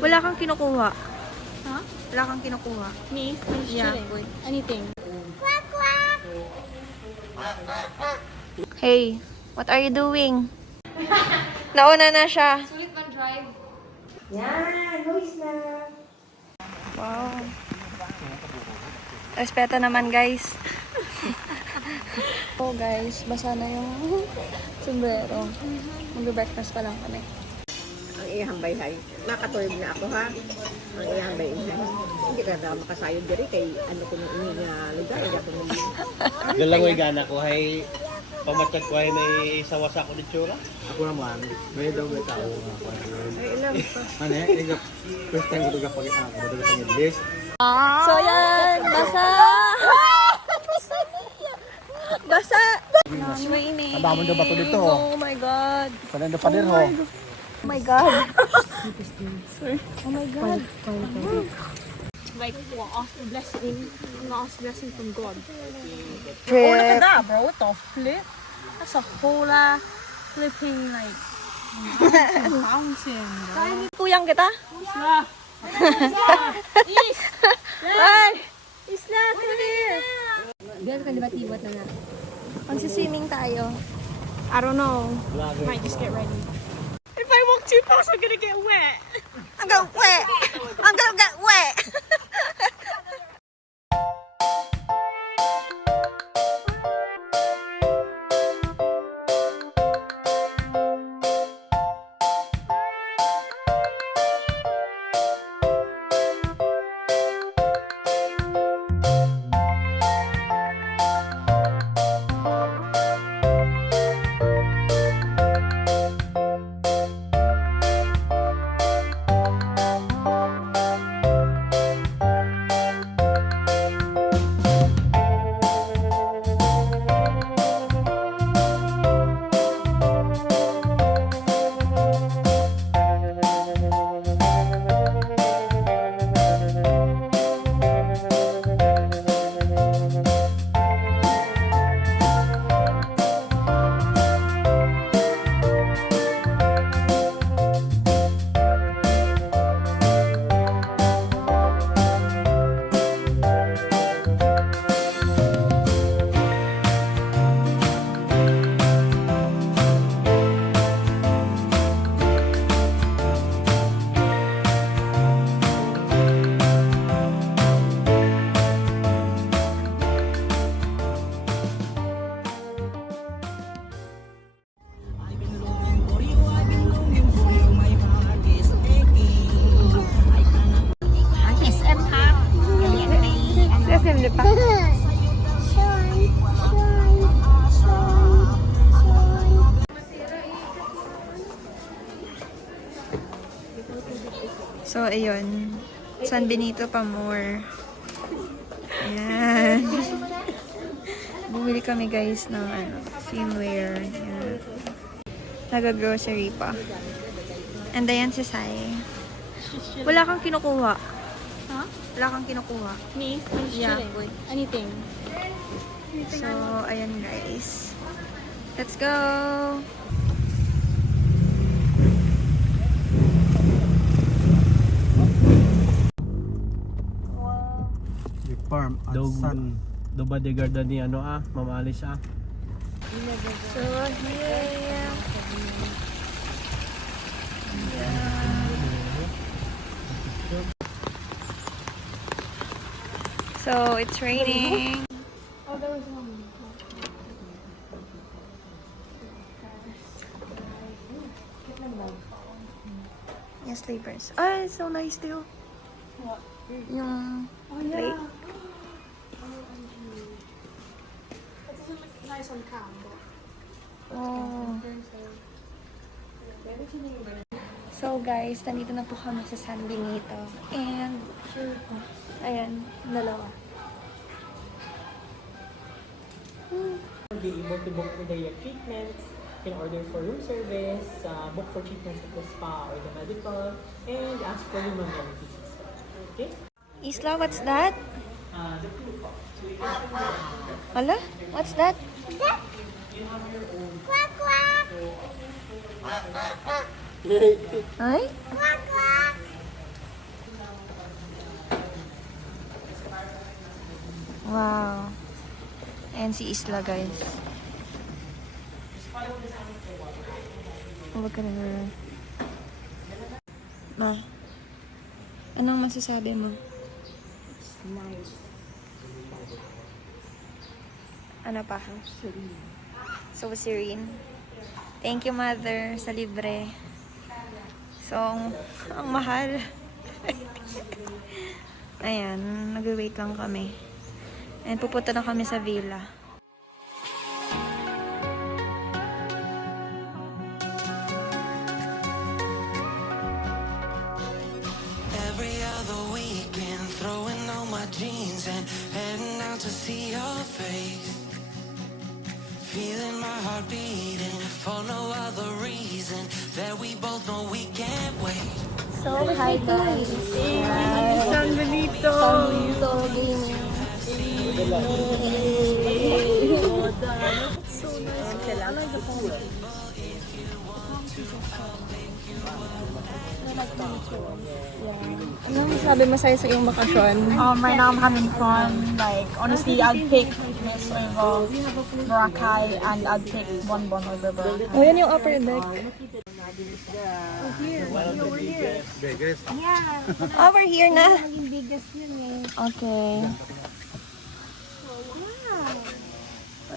Wala kang kinukuha. Huh? Wala kang kinukuha. Me? I'm just Yeah, chilling. wait. Anything. Hey, what are you doing? Nauna na siya. Sulit man drive. Yan, Luis na. Wow. Respeto naman, guys. Oh, guys, basa na yung sombrero. Mag-breakfast pa lang kami. Ang iyang bayhay. Makatulog na ako ha. Ang iyang bayhay. Hindi ka na makasayod diri kay ano ko nung ini nga lugar. Hindi ako nung Galangoy gana ko hay pamatag ko ay may sawasa ko ditsura. Ako naman, may daw may tao nga ako. ay ilang Ano eh, first time ko ito pag-English. So, yan. Basa! Basa! It's raining. Ang damon daw bato dito, oh. Oh my God. Panendo pader ho. Oh my God. Oh my God. Like, ask blessing from God. Trip. Look at that, bro. What the flip? That's a whole flipping, like, mountain, bro. Kuyang kita? Isla! Ay! Isla, come here. Magsiswimming tayo. I don't know. Might just get ready. If I walk too fast, I'm gonna get wet. I'm gonna wet. I'm gonna get wet. So, ayun. San Benito pa more. Ayan. Bumili kami guys ng swimwear. Ayan. Nag-grocery pa. And ayan si Sai. Wala kang kinukuha. Huh? Wala kang kinukuha. Me? I'm just Yeah, chilling. wait. Anything. So, ayan guys. Let's go! Wow. The farm at Dog sun. do bodyguard ni ano Ma'am Alice So, here. So, it's raining. Oh, there was one. Yes, slippers. Ah, it's so nice too. What? Yung Oh, plate. yeah. It doesn't look nice on cam, but... Oh. So guys, nandito na po kami sa San Benito. And, ayan, dalawa. Be able to book for their treatments, can order for room service, book for treatments at the spa or the medical, and ask for room amenities as well. Okay? Isla, what's that? The food cost. Wala? What's that? Ay? Ayan si Isla, guys. Look at her. Ma, anong masasabi mo? Nice. Ano pa? So serene. Thank you, Mother, sa libre. So, ang mahal. Ayan, nag-wait lang kami. And pupunta na kami sa villa. Every other weekend, throwing on my jeans and heading out to see your face. Feeling my heart beating for no other reason that we both know we can't wait. So, hi guys. San Benito! Anong sabi mo sa'yo sa iyong bakasyon? Right now I'm having fun. Like, honestly, I'd pick Miss over Boracay and I'd pick Bonbon over Boracay. Oh, yan yung upper deck. Biggest. Oh, we're here na. Okay.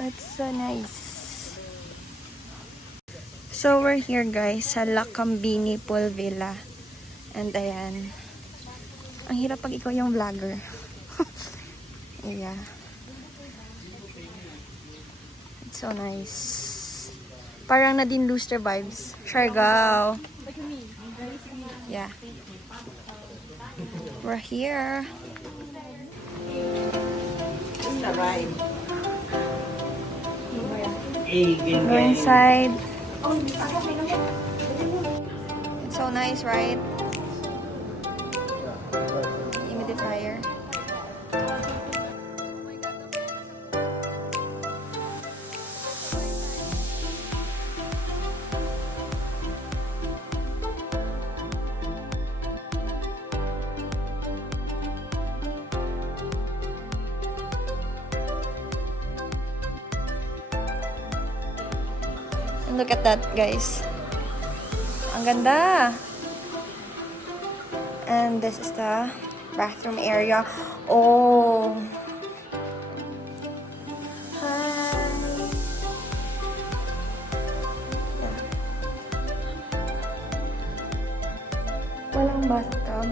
It's so nice. So, we're here guys sa Lakambini Pool Villa. And ayan. Ang hirap pag ikaw yung vlogger. Yeah. It's so nice. Parang Nadine Looster vibes. Siargao. Yeah. We're here. It's a ride. Go inside. It's so nice, right? Humidifier. And look at that, guys. Ang ganda. And this is the bathroom area. Oh. Hi. Yeah. Walang bathtub.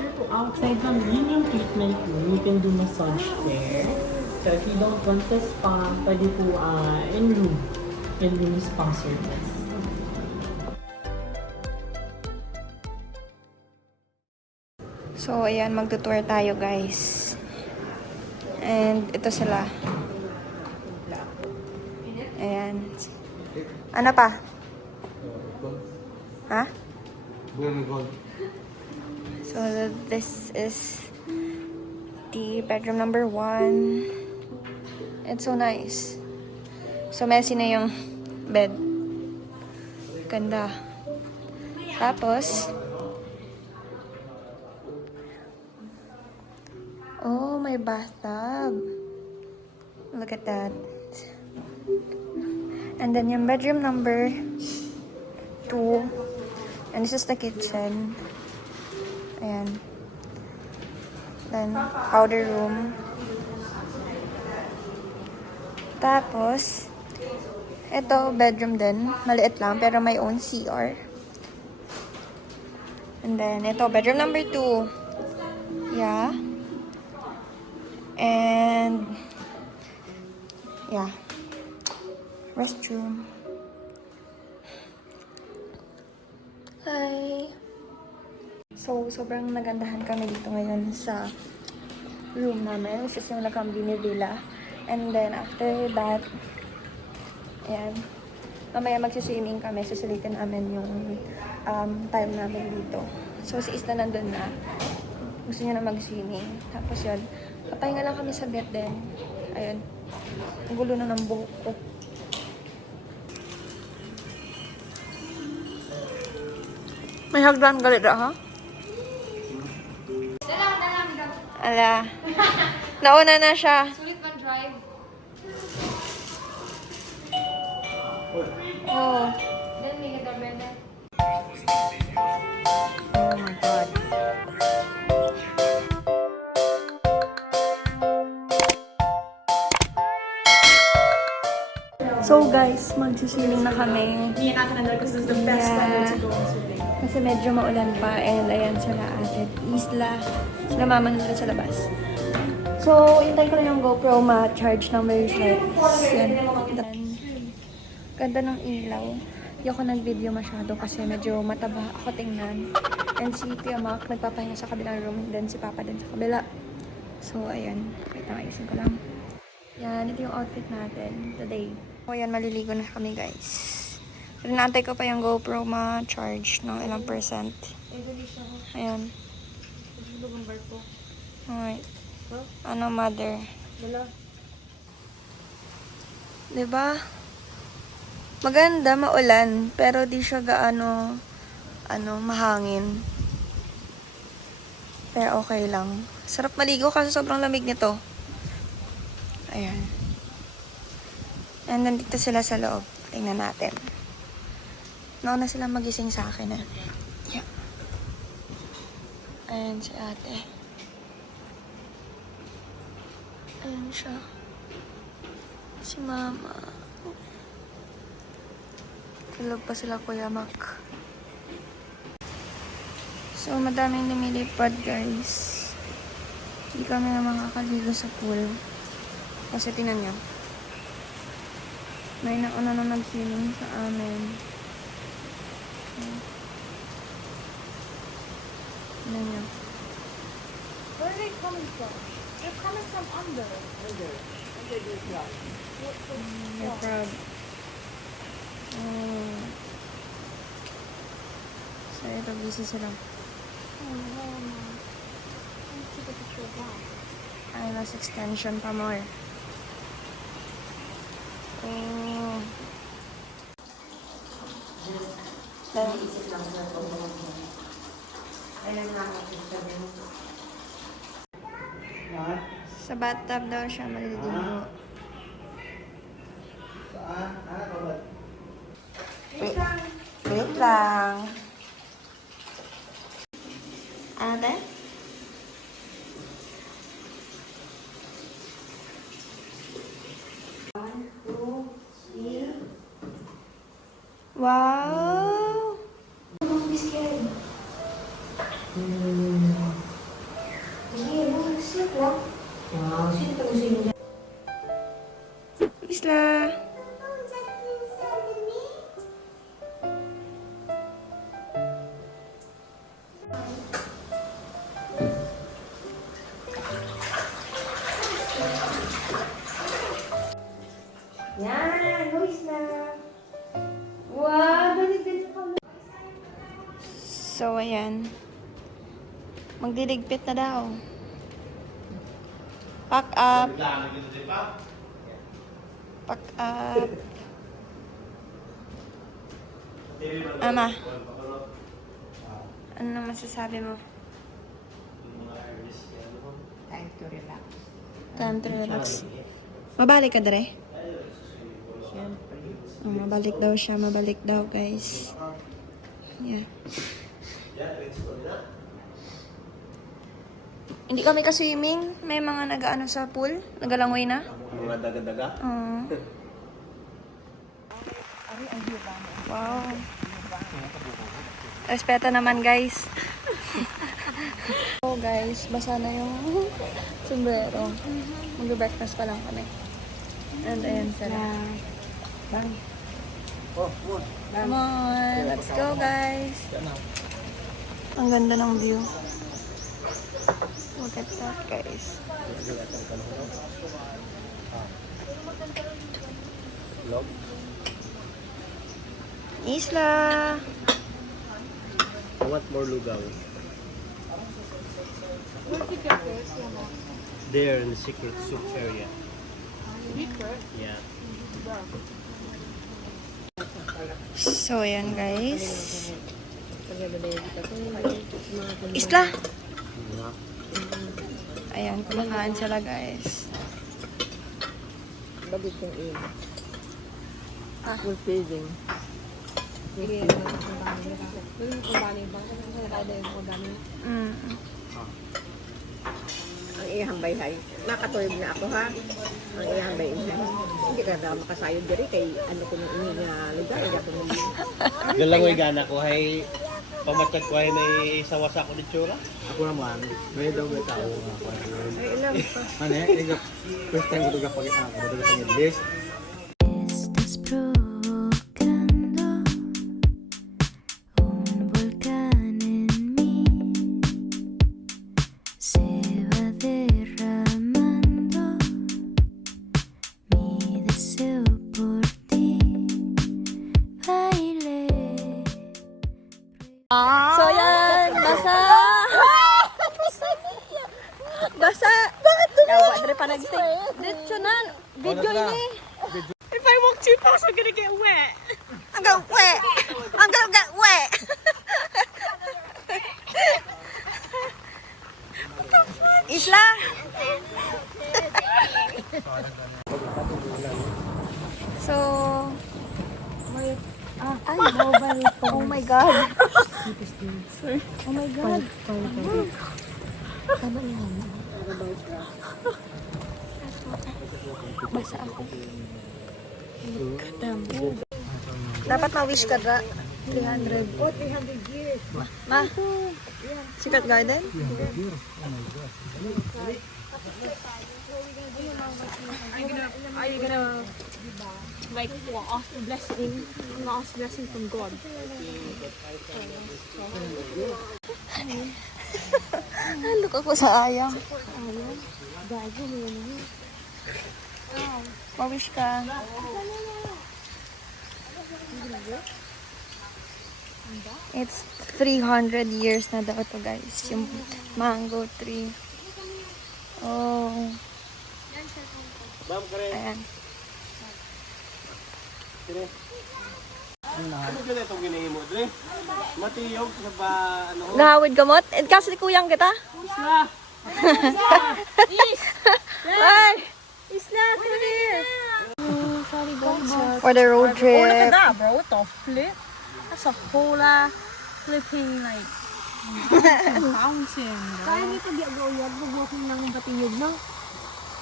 Sure po, outside ng yun yung treatment room, you can do massage there. So if you don't want the spa, pwede po in-room spa service. So, ayan, magtutour tayo, guys. And, ito sila. Ayan. Ano pa? Ha? So, this is the bedroom number 1. It's so nice. So, messy na yung bed. Ganda. Tapos, oh, may bathtub. Look at that. And then yung bedroom number 2. And this is the kitchen. Ayan. Then, powder room. Tapos, ito, bedroom din. Maliit lang, pero may own CR. And then, ito, bedroom number 2. Yeah. And, yeah. Restroom. Hi! So, sobrang nagandahan kami dito ngayon sa room namin, which is yung Lakambini Villa. And then, after that, ayan, mamaya magsiswimming kami, susulitin namin yung time namin dito. So, si Isla nandun na. Gusto niya na mag-swimming. Tapos yun, papahinga lang kami sa bed din. Ayan. Ang gulo na ng buhok ko. May hagdan galit ha? Ala. Nauna na siya. Sulit man drive. Oh. Then may nagabenda. Oh my God. So guys, magsiswimming na kami. Me and Akananda, because this is the best weather to go swimming. Kasi medyo maulan pa and ayan sila ate Isla. Sila mama nila sa labas. So, hintay ko lang yung GoPro ma-charge ng may lights. Yan. Ganda ng ilaw. Hindi ako nag-video masyado kasi medyo mataba ako tingnan. And si Kuya Mac nagpapahinga sa kabilang room. Then si Papa din sa kabila. So, ayan. Wait, nakaisin ko lang. Yan, ito yung outfit natin today. So, ayan, maliligo na kami guys. Pero naantay ko pa yung GoPro ma-charge ng ilang percent. Ayan. Alright. Ano, mother? Diba? Maganda, maulan. Pero di siya gaano, mahangin. Pero okay lang. Sarap maligo kasi sobrang lamig nito. Ayan. And then dito sila sa loob. Tingnan natin. Nauna sila magising sa akin eh. Yeah. Ayan si ate. Ayan siya. Si mama. Tulog pa sila Kuya Mac. So, madaming lumilipad guys. Hindi kami na makakaligo sa pool. Kasi tinan niyo. May nauna na nag-swimming sa amin. Tinan niyo. Where are they coming from? They're coming from under. May crab. So, ito busy sila. Eyelash extension pa more. Oh. Sa bathtub daw siya maliligo. Wait lang. Ate? Wow! Isla! Yan! Go Isla! Wow! So, ayan. Magdiligpit na daw. Pack up. Pack up. Ama. Ano naman masasabi mo? Time to relax. Time to relax. Mabalik ka, Dre? Siyempre. Oh, mabalik daw siya. Mabalik daw, guys. Yeah. Hindi kami ka-swimming. May mga nag-ano sa pool. Nagalangoy na. Mga daga-daga. Wow. Respeto naman, guys. So, guys, basa na yung sombrero. Mag-breakfast pa lang kami. And ayan sila. Bang. Come on, let's go, guys. Ang ganda ng view. Look at that, guys. Isla! I want more lugaw. There in the secret soup area. Yeah. So, ayan guys. Isla! Ayan, kumakain sila guys. Bagit yung in. Ah. Full feeding. Mm. Ang iyang bayhay. Makatulog na ako ha. Ang iyang bayhay. Hindi ka na makasayod diri kay ano ko nung ini nga lugar. Hindi ako nung Galang way gana ko hay pamatag ko ay may sawasa ko ditsura. Ako naman, may daw may tao nga ako. ay ilang pa. Ano eh, first time ko ito pag-list. Estás provocando un volcán en mí. Se va derramando mi deseo por ti. Baile. So, ayan. Basa! Basa! Bakit doon? Yawa, dali pa nag-stay. Dito na. Video ini. If I walk too fast, I'm gonna get wet. Ang gawe! Ang gawe! Isla! So, ay, mobile phone. Oh my God. Sorry. Oh my God. Basa ako. Dapat ma-wish ka ra. 300. Oh, 300 years. Ma? Secret Garden? Are you gonna like ask for blessing? I'm gonna ask blessing from God. Look ako sa ayang. Ma-wish ka. It's 300 years na daw to guys. Yung mango tree. Oh. Ayan. Ano gina itong ginahimo dre? Matiyog sa ba ano? Gahawid gamot? Eh, kaso di kuyang kita? Isla! Ay! Isla, come here! For the road Oh, look trip. at that, bro. What the flip? That's a whole flipping, like, fountain, bro. Kaya nito di agawad. Mag-walking ng batiyog no?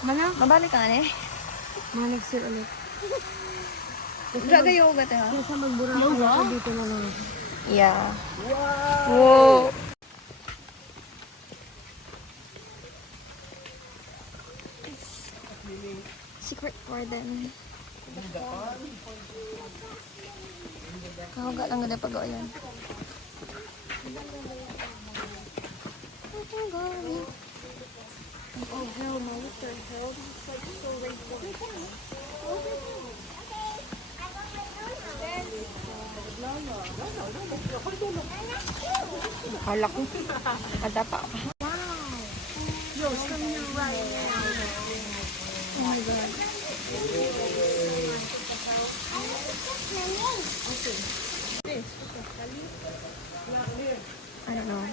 Mana? Mabalik ka na eh. Manegsir ulit. Draga yoga te ha? Kesa magbura ako dito na lang. Yeah. Wow. Secret garden. Kahuga lang ganda pag yan. Oh hell no, what the hell? This is like so Akala ko. Ada pa. Yo, it's coming in right now. Oh my God. I don't know.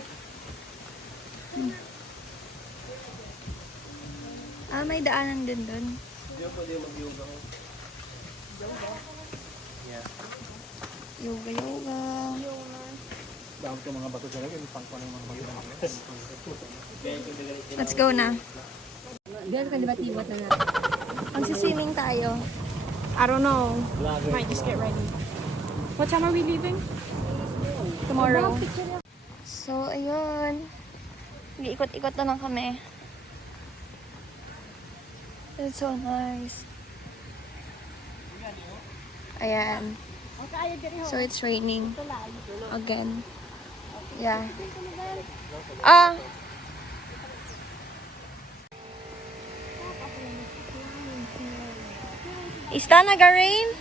May daanan din dun. Hindi ako pwede mag-yoga ko. Yeah. Yoga, yoga. Dahil ko mga bato dyan, yung pangko ng mga bato. Let's go na. Diyan ka libat-libat na na. Magsiswimming tayo. I don't know. Might just get ready. What time are we leaving? Tomorrow. So, ayun. Iikot-ikot na lang kami. It's so nice. Ayan. So, it's raining. Again. Yeah. Is that naga-rain?